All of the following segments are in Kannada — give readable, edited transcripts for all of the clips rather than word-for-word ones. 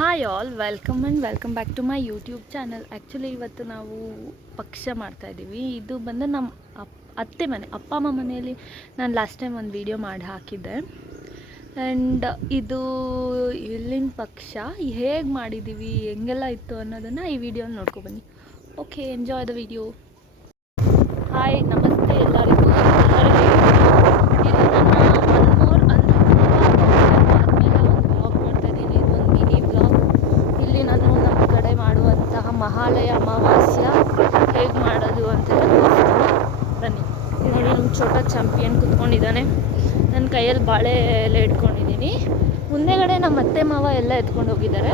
Hi all, welcome back to my YouTube channel. Actually ಇವತ್ತು ನಾವು ಪಕ್ಷ ಮಾಡ್ತಾಯಿದ್ದೀವಿ. ಇದು ಬಂದು ನಮ್ಮ ಅತ್ತೆ ಮನೆ, ಅಪ್ಪ ಅಮ್ಮ ಮನೆಯಲ್ಲಿ ನಾನು ಲಾಸ್ಟ್ ಟೈಮ್ ಒಂದು ವಿಡಿಯೋ ಮಾಡಿ ಹಾಕಿದ್ದೆ. ಆ್ಯಂಡ್ ಇದು ಇಲ್ಲಿನ ಪಕ್ಷ ಹೇಗೆ ಮಾಡಿದ್ದೀವಿ, ಹೆಂಗೆಲ್ಲ ಇತ್ತು ಅನ್ನೋದನ್ನು ಈ ವಿಡಿಯೋನ ನೋಡ್ಕೊಬನ್ನಿ. Okay, enjoy the video. Hi, ನಮಸ್ತೆ ಎಲ್ಲರಿಗೂ. ಮಹಾಲಯ ಅಮಾವಾಸ್ಯ ಹೇಗೆ ಮಾಡೋದು ಅಂತೆಲ್ಲ ತೋರಿಸ್ತೀನಿ ಬನ್ನಿ. ನೋಡಿ, ನಮ್ಮ ಛೋಟ ಚಾಂಪಿಯನ್ ಕುತ್ಕೊಂಡಿದ್ದಾನೆ. ನನ್ನ ಕೈಯಲ್ಲಿ ಬಾಳೆ ಎಲೆ ಇಟ್ಕೊಂಡಿದ್ದೀನಿ. ಮುಂದೆಗಡೆ ನಮ್ಮ ಅತ್ತೆ ಮಾವ ಎಲ್ಲ ಎತ್ಕೊಂಡು ಹೋಗಿದ್ದಾರೆ.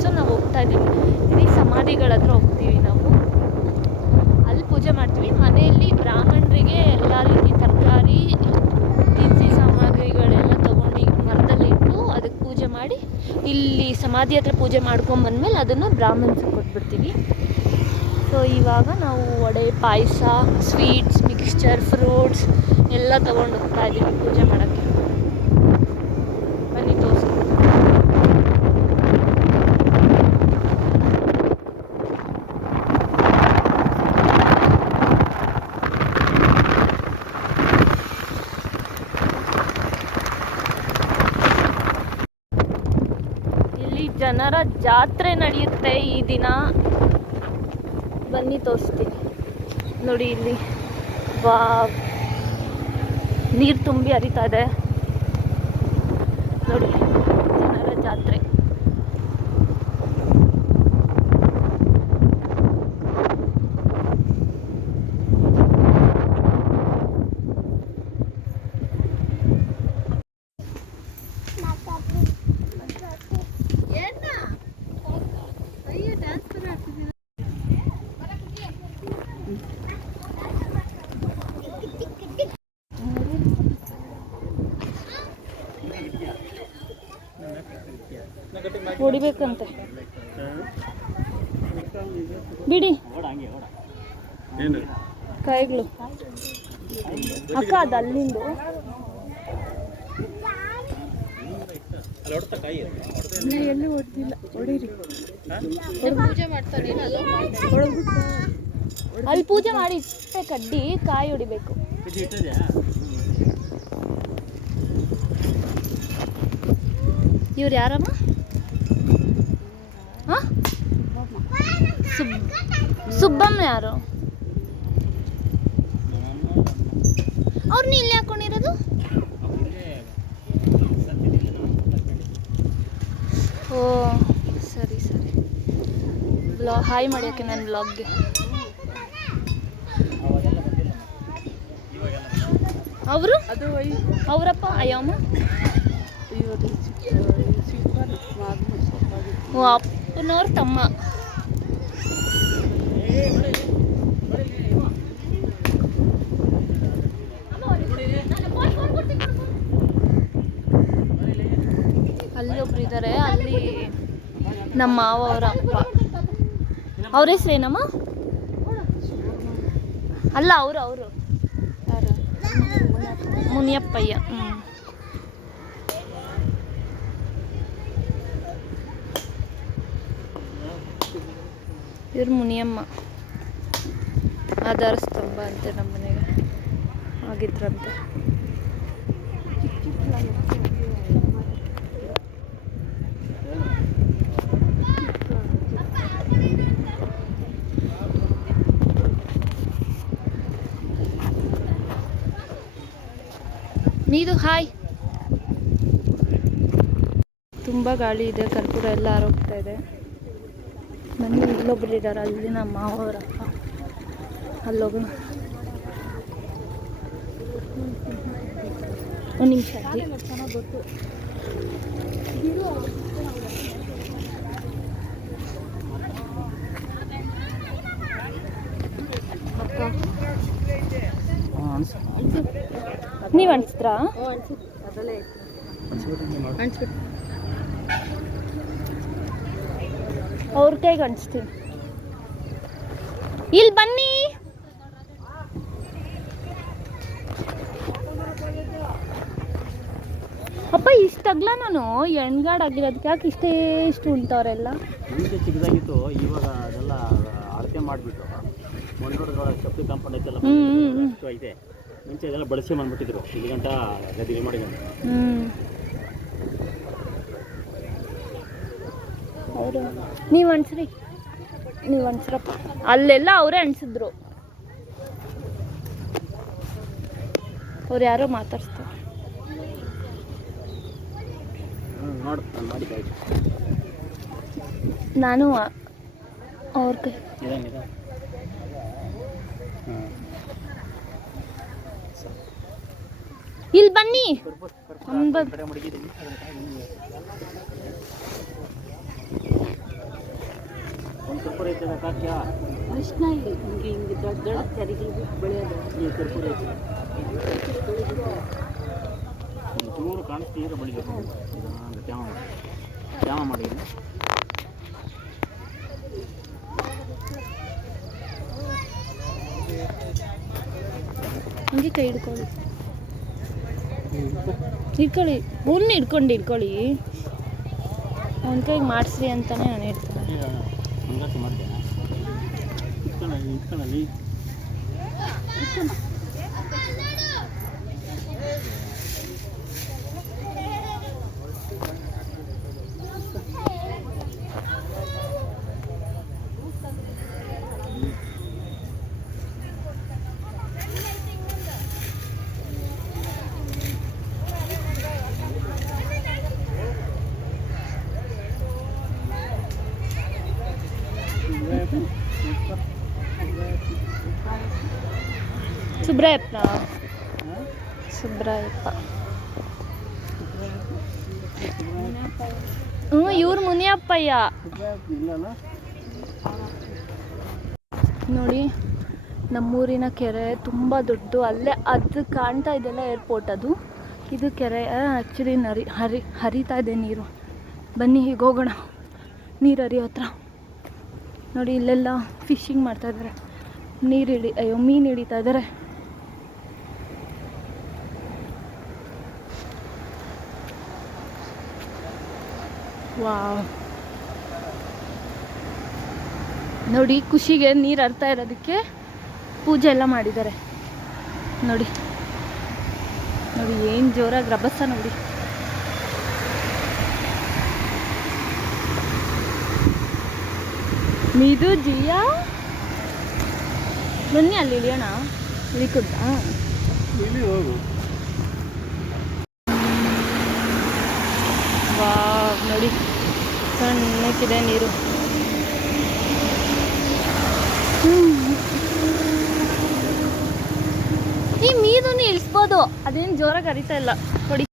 ಸೊ ನಾವು ಹೋಗ್ತಾ ಇದ್ದೀವಿ. ಇಡೀ ಸಮಾಧಿಗಳ ಹತ್ರ ಹೋಗ್ತೀವಿ. ನಾವು ಅಲ್ಲಿ ಪೂಜೆ ಮಾಡ್ತೀವಿ. ಮನೆಯಲ್ಲಿ ಬ್ರಾಹ್ಮಣರಿಗೆ ಎಲ್ಲ ರೀತಿ ತರಕಾರಿ, ದಿನಸಿ ಸಾಮಗ್ರಿಗಳೆಲ್ಲ ತೊಗೊಂಡು ಮರದಲ್ಲಿ ಇಟ್ಟು ಅದಕ್ಕೆ ಪೂಜೆ ಮಾಡಿ, ಇಲ್ಲಿ ಸಮಾಧಿ ಹತ್ರ ಪೂಜೆ ಮಾಡ್ಕೊಂಬಂದ್ಮೇಲೆ ಅದನ್ನು ಬ್ರಾಹ್ಮಣ್ಸಿಗೆ ಕೊಟ್ಬಿಡ್ತೀವಿ. ಸೊ ಇವಾಗ ನಾವು ವಡೆ, ಪಾಯಸ, ಸ್ವೀಟ್ಸ್, ಮಿಕ್ಸ್ಚರ್, ಫ್ರೂಟ್ಸ್ ಎಲ್ಲ ತೊಗೊಂಡು ಹೋಗ್ತಾ ಇದ್ದೀವಿ ಪೂಜೆ ಮಾಡೋಕ್ಕೆ. ಬನ್ನಿ ತೋರಿಸ್ತೀನಿ. ಜನರ ಜಾತ್ರೆ ನಡೆಯುತ್ತೆ ಈ ದಿನ. ಬನ್ನಿ ತೋರಿಸ್ತೀನಿ. ನೋಡಿ, ಇಲ್ಲಿ ನೀರು ತುಂಬಿ ಹರಿತಾ ಇದೆ. ನೋಡಿ, ಜನರ ಜಾತ್ರೆ. ಹೊಡಿಬೇಕಂತೆ, ಬಿಡಿ ಕೈಗಳು. ಅಕ್ಕ, ಅದು ಅಲ್ಲಿಂದು ಎಲ್ಲಿ ಹೊಡ್ತಿಲ್ಲ. ಹೊಡೀರಿ, ಅಲ್ಲಿ ಪೂಜೆ ಮಾಡಿ ಇಷ್ಟೇ ಕಡ್ಡಿ ಕಾಯಿ ಹೊಡಿಬೇಕು. ಇವ್ರು ಯಾರಮ್ಮ? ಸುಬ್ಬಮ್ಮ ಯಾರು? ಅವ್ರನ್ನ ಇಲ್ಲಿ ಹಾಕೊಂಡಿರೋದು? ಓ ಸರಿ ಸರಿ. ಹಾಯ್ ಮಾಡ್ಯೋಕೆ ನನ್ನ ಬ್ಲಾಗ್ಗೆ. ಅವರು ಅವರಪ್ಪ ಅಯ್ಯಮ್ಮ. ಓ, ಅಪ್ಪನವ್ರ ತಮ್ಮ. ಅಲ್ಲೊಬ್ರು ಇದ್ದಾರೆ, ಅಲ್ಲಿ ನಮ್ಮ ಮಾವ ಅವರ ಅಪ್ಪ. ಅವ್ರ ಹೆಸ್ರೇನಮ್ಮ? ಅಲ್ಲ, ಅವರು ಯಾರು? ಮುನಿಯಪ್ಪಯ್ಯ. ಇವ್ರು ಮುನಿಯಮ್ಮ. ಆಧಾರ ಸ್ತಂಭ ಅಂತೆ ನಮ್ಮ ಮನೆಗೆ ಆಗಿದ್ರಂತೆ. ನೀದು ಹಾಯ್. ತುಂಬ ಗಾಳಿ ಇದೆ, ಕರ್ಪೂರ ಎಲ್ಲ ಆರೋಗ್ತಾ ಇದೆ. ಮನೆ ಇಲ್ಲೊಬ್ರು ಇದ್ದಾರೆ, ಅಲ್ಲಿ ನಮ್ಮ ಮಾವರಪ್ಪ. ಅಲ್ಲೋಗೋಣ, ಒಂದು ನಿಮಿಷ. ಗೊತ್ತು ನೀವು ಅನ್ಸಿದ್ರಾ? ಅವ್ರ ಕೈಗೆ ಅನ್ಸ್ತೀನಿ. ಇಲ್ಲಿ ಬನ್ನಿ. ಅಪ್ಪ, ಇಷ್ಟ ಇಷ್ಟು ಅಗ್ಲನೂ ಎಣ್ಗಾಡು ಆಗಿರೋದಕ್ಕೆ ಯಾಕೆ ಇಷ್ಟು ಉಂಟವರೆಲ್ಲ? ಮುಂಚೆ ಚಿಕ್ಕದಾಗಿತ್ತು, ಇವಾಗ ಅದೆಲ್ಲ ಅಳತೆ ಮಾಡಿಬಿಟ್ಟು ಮಣ್ಣೋಡ್ಗಳ ಸಪ್ಲಿ ಕಾಂಪೌಂಡ್ ಐತೆಲ್ಲ ಅಷ್ಟು ಐತೆ. ಮುಂಚೆ ಇದೆಲ್ಲ ಬಳಸಿ ಬಂದ್ಬಿಟ್ಟಿದ್ರು, ಇಲ್ಲಿ ಗಂಟ ಗದ್ದೆ ಮಾಡಿದ್ರು. ಅವರು ನೀವು ಅನ್ಸ್ರಪ್ಪ, ಅಲ್ಲೆಲ್ಲ ಅವರೇ ಅನ್ಸಿದ್ರು. ಅವ್ರು ಯಾರೋ ಮಾತಾಡ್ಸ್ತಾರೆ. ನಾನು ಅವ್ರ ಕೈ ಇಲ್ಲಿ ಬನ್ನಿ. ಕೃಷ್ಣ ಹಿಂಗೆ ಹಿಂಗೆ ದೊಡ್ಡ ದೊಡ್ಡ ತೆರಿಗೆ ಬೆಳೆಯೋದು ಚೂರು ಕಾಣಿಸ್ತೀರ ಬೆಳಿಬೇಕು. ತ್ಯಾಮ ಮಾಡಿ ಹಂಗೆ ಕೈ ಹಿಡ್ಕೊಳ್ಳಿ, ಹುಣ್ಣು ಹಿಡ್ಕೊಳ್ಳಿ. ಅವನ ಕೈಗೆ ಮಾಡಿಸ್ರಿ ಅಂತಾನೆ ನಾನು ಹೇಳ್ತೀನಿ. ಹಂಗಾಸಿ ಮಾಡ್ತೇನೆ. ಇಟ್ಕೊಳ್ಳಿ ಸುಬ್ರಾಯಪ್ಪ ಇವ್ರು ಮುನಿಯಪ್ಪಯ್ಯ ನೋಡಿ. ನಮ್ಮೂರಿನ ಕೆರೆ ತುಂಬ ದೊಡ್ಡದು. ಅಲ್ಲೇ ಅದು ಕಾಣ್ತಾ ಇದೆಯಲ್ಲ ಏರ್ಪೋರ್ಟ್, ಇದು ಕೆರೆ. ಆ್ಯಕ್ಚುಲಿ ಹರಿತಾ ಇದೆ ನೀರು. ಬನ್ನಿ ಹೀಗೆ ಹೋಗೋಣ ನೀರು ಹರಿಯೋ ಹತ್ರ. ನೋಡಿ ಇಲ್ಲೆಲ್ಲ ಫಿಶಿಂಗ್ ಮಾಡ್ತಾಯಿದ್ದಾರೆ, ಮೀನು ಹಿಡಿತಾ ಇದ್ದಾರೆ. ವಾವ್, ನೋಡಿ ಖುಷಿಗೆ ನೀರು ಹರಿತಾ ಇರೋದಕ್ಕೆ ಪೂಜೆ ಎಲ್ಲ ಮಾಡಿದ್ದಾರೆ. ನೋಡಿ ಏನು ಜೋರಾಗಿ ರಭಸ ನೋಡಿ. ಮಿದು ಜಿಯಾ ಬನ್ನಿ ಅಲ್ಲಿ ಇಳಿಯೋಣ. ಇಳಿಕುತ್ತಾ ವಾವ್, ನೋಡಿ ಸಣ್ಣಕ್ಕಿದೆ ನೀರು. ಈ ಮೀನು ಇಳಿಸ್ಬೋದು, ಅದೇನು ಜೋರಾಗಿ ಹರಿತಾ ಇಲ್ಲ. ಕೊಡಿ